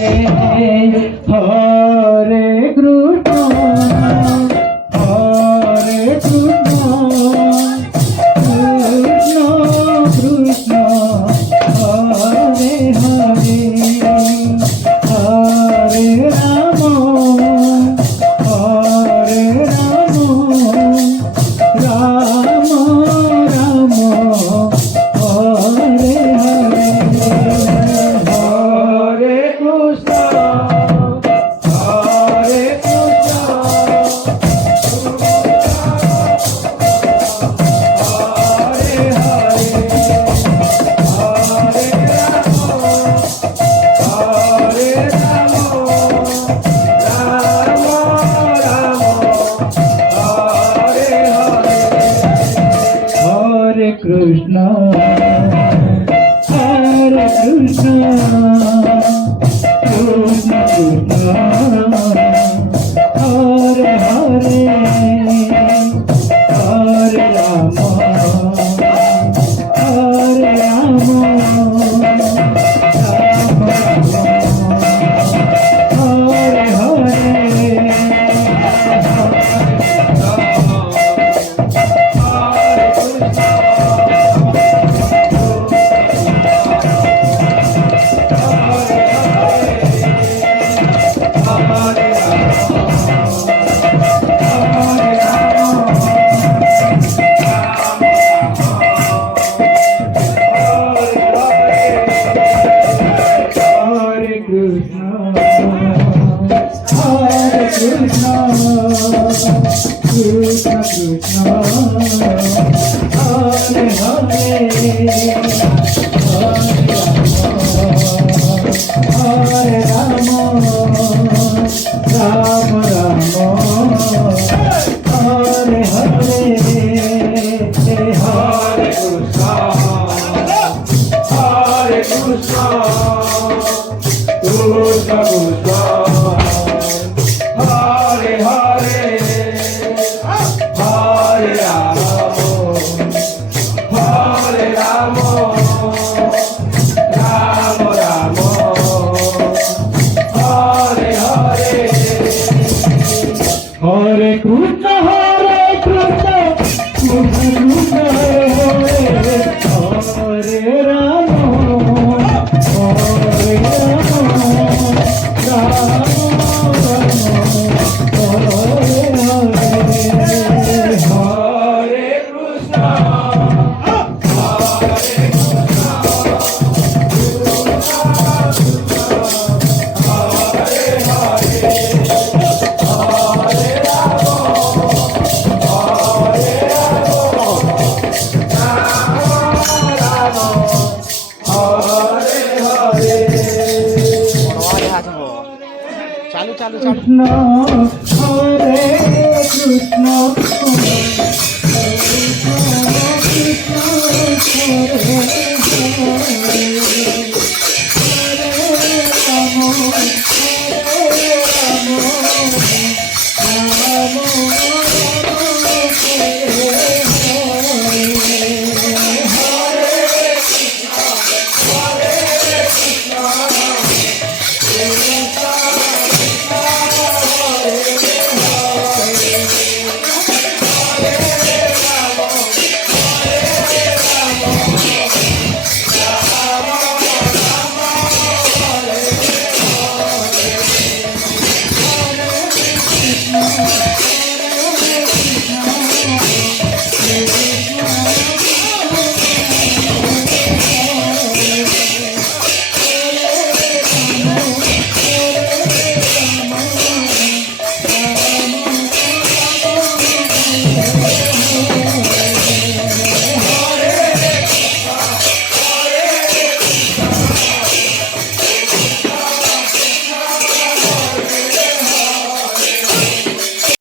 হরে কৃষ্ণ হরে কৃষ্ণ কৃষ্ণ কৃষ্ণ হরে হরে হরে রাম হরে রাম রাম রাম হরে হরে হরে কৃষ্ণ হরে কৃষ্ণ হরে হরে হরে রাম হরে রাম রাম রাম হরে হরে হরে কৃষ্ণ হরে কৃষ্ণ কৃষ্ণ কৃষ্ণ হরে হরে হরে রাম হরে Ram Ram Ram Hare Hare Krishna Krishna Hare Hare Hare Rama Rama Rama Hare Hare Hare Krishna Hare Krishna Krishna Krishna Hare Hare Hare Rama Rama Rama Hare Hare Hare Krishna Hare Krishna Krishna Krishna Hare Hare Hare Rama Hare Rama Rama चालू चालू कृष्ण हरे कृष्ण कृष्ण हरे